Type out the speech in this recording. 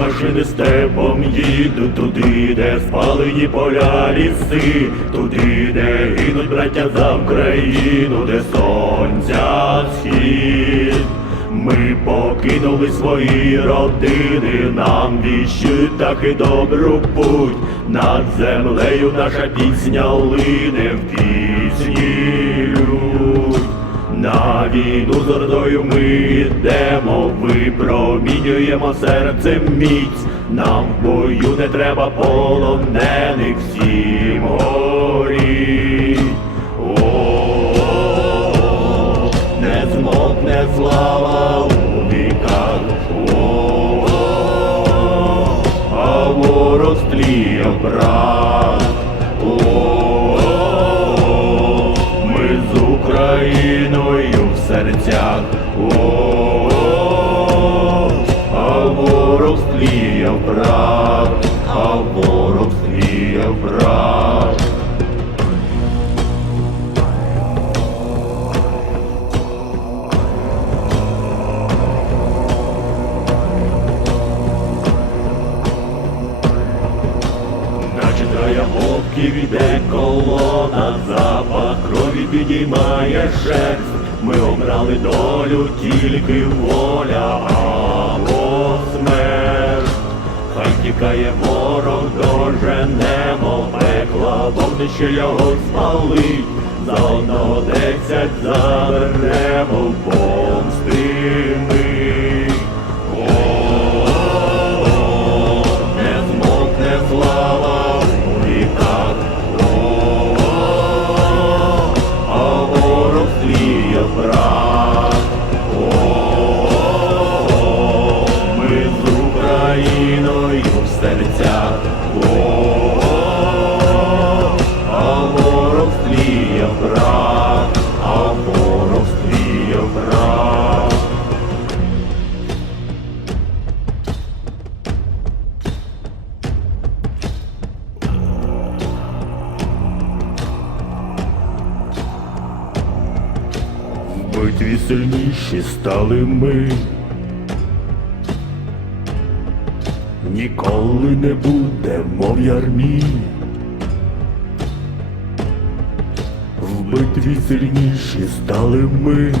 Машини степом їдуть туди, де спалені поля ліси, туди, де гинуть браття за Україну, де сонця схід. Ми покинули свої родини, нам віщують так і добру путь. Над землею наша пісня лине в пісні. На війну з ордою ми йдемо, випромінюємо серцем міць. Нам в бою не треба полонених всім горіть. О, не змокне слава у віках. О, а ворог стліє брат. О, ворог стліє брат, а ворог стліє брат. Наче троя вовків іде колона, запах крові підіймає шерсть. Ми обрали долю, тільки воля тікає ворог, доженемо пекла, вогнище його спалить. За одного десять заберемо стріє. В битві сильніші стали ми. Ніколи не будемо в ярмі. В битві сильніші стали ми.